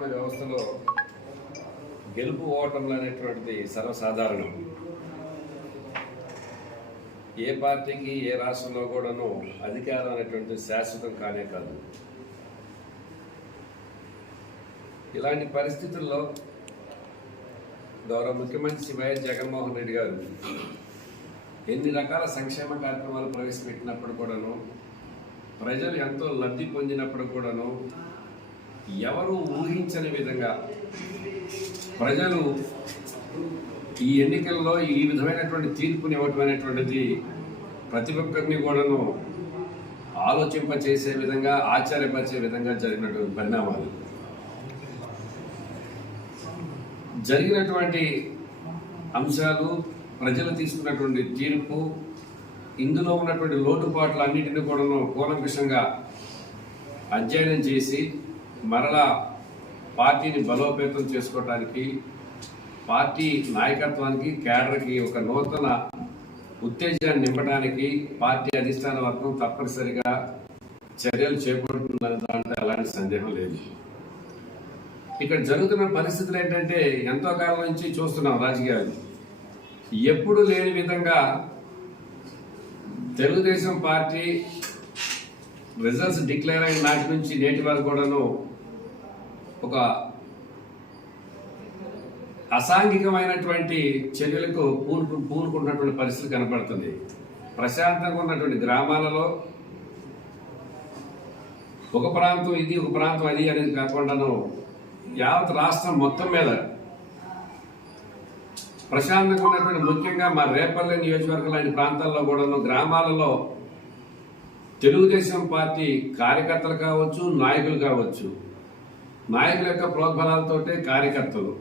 ప్రజాస్వామ్య వ్యవస్థలో గెలుపు ఓటములు అనేటువంటిది సర్వసాధారణం. ఏ పార్టీకి ఏ రాష్ట్రంలో కూడాను అధికారం అనేటువంటి శాశ్వతం కానే కాదు. ఇలాంటి పరిస్థితుల్లో గౌరవ ముఖ్యమంత్రి శ్రీ వైఎస్ జగన్మోహన్ రెడ్డి గారు ఎన్ని రకాల సంక్షేమ కార్యక్రమాలు ప్రవేశపెట్టినప్పుడు కూడాను, ప్రజలు ఎంతో లబ్ధి పొందినప్పుడు కూడాను, ఎవరు ఊహించని విధంగా ప్రజలు ఈ ఎన్నికల్లో ఈ విధమైనటువంటి తీర్పుని ఇవ్వటం అనేటువంటిది ప్రతి ఒక్కరిని కూడాను ఆలోచింపచేసే విధంగా, ఆశ్చర్యపరిచే విధంగా జరిగినటువంటి పరిణామాలు. జరిగినటువంటి అంశాలు, ప్రజలు తీసుకున్నటువంటి తీర్పు, ఇందులో ఉన్నటువంటి లోటుపాట్లు అన్నింటినీ కూడాను కూలంకషంగా అధ్యయనం చేసి మరలా పార్టీని బలోపేతం చేసుకోవడానికి, పార్టీ నాయకత్వానికి, కేడర్కి ఒక నూతన ఉత్తేజాన్ని నింపడానికి పార్టీ అధిష్టాన వర్గం తప్పనిసరిగా చర్యలు చేపడుతుందనే దాంట్లో ఎలాంటి సందేహం లేదు. ఇక్కడ జరుగుతున్న పరిస్థితులు ఏంటంటే, ఎంతో కాలం నుంచి చూస్తున్నాం రాజకీయాలు. ఎప్పుడు లేని విధంగా తెలుగుదేశం పార్టీ రిజల్ట్స్ డిక్లేర్ అయిన నాటి నుంచి నేటి వరకు కూడాను ఒక అసాంఘికమైనటువంటి చర్యలకు పూనుకుంటున్నటువంటి పరిస్థితి కనపడుతుంది. ప్రశాంతంగా ఉన్నటువంటి గ్రామాలలో ఒక ప్రాంతం ఇది, ఒక ప్రాంతం అది అనేది కాకుండాను యావత్ రాష్ట్రం మొత్తం మీద ప్రశాంతంగా ఉన్నటువంటి, ముఖ్యంగా మా రేపల్లె నియోజకవర్గం లాంటి ప్రాంతాల్లో కూడాను గ్రామాలలో తెలుగుదేశం పార్టీ కార్యకర్తలు కావచ్చు, నాయకులు కావచ్చు, నాయకుల యొక్క ప్రోద్బలాలతోటే కార్యకర్తలు,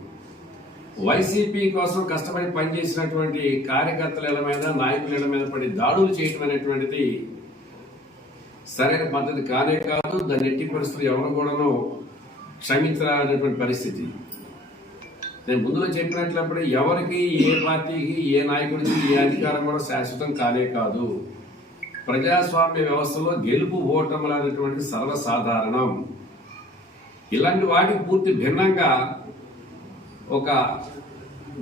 వైసీపీ కోసం కష్టపడి పనిచేసినటువంటి కార్యకర్తల ఇళ్ల మీద, నాయకుల ఇళ్ల మీద పడి దాడులు చేయటం అనేటువంటిది సరైన పద్ధతి కానే కాదు. దాన్ని ఎట్టి పరిస్థితులు ఎవరు కూడాను క్షమించాలనేటువంటి పరిస్థితి. నేను ముందులో చెప్పినట్లప్పుడు ఎవరికి, ఏ పార్టీకి, ఏ నాయకుడికి ఏ అధికారం కూడా శాశ్వతం కానే కాదు. ప్రజాస్వామ్య వ్యవస్థలో గెలుపు ఓటములు అనేటువంటి సర్వసాధారణం. ఇలాంటి వాటికి పూర్తి భిన్నంగా ఒక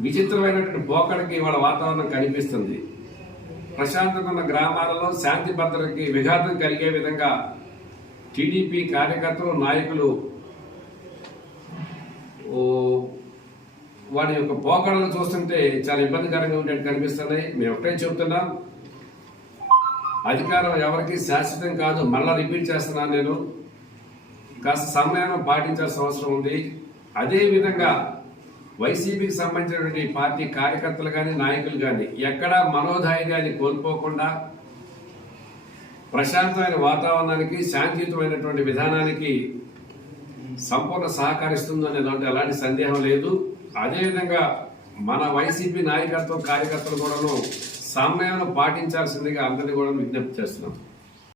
విచిత్రమైనటువంటి పోకడికి వాళ్ళ వాతావరణం కనిపిస్తుంది. ప్రశాంతంగా ఉన్న గ్రామాలలో శాంతి భద్రతకి విఘాతం కలిగే విధంగా టీడీపీ కార్యకర్తలు, నాయకులు వాడి యొక్క పోకడలు చూస్తుంటే చాలా ఇబ్బందికరంగా ఉండేది కనిపిస్తున్నాయి. మేము ఒకటే చెబుతున్నాం, అధికారం ఎవరికి శాశ్వతం కాదు. మళ్ళా రిపీట్ చేస్తున్నాను నేను, కాస్త సమయాన్ని పాటించాల్సిన అవసరం ఉంది. అదేవిధంగా వైసీపీకి సంబంధించినటువంటి పార్టీ కార్యకర్తలు కానీ, నాయకులు కానీ ఎక్కడా మనోధైర్యాన్ని కోల్పోకుండా ప్రశాంతమైన వాతావరణానికి, శాంతియుతమైనటువంటి విధానానికి సంపూర్ణ సహకరిస్తుందనే దాంట్లో ఎలాంటి సందేహం లేదు. అదేవిధంగా మన వైసీపీ నాయకత్వం, కార్యకర్తలు కూడాను సమయాన్ని పాటించాల్సిందిగా అందరినీ కూడా విజ్ఞప్తి చేస్తున్నాం.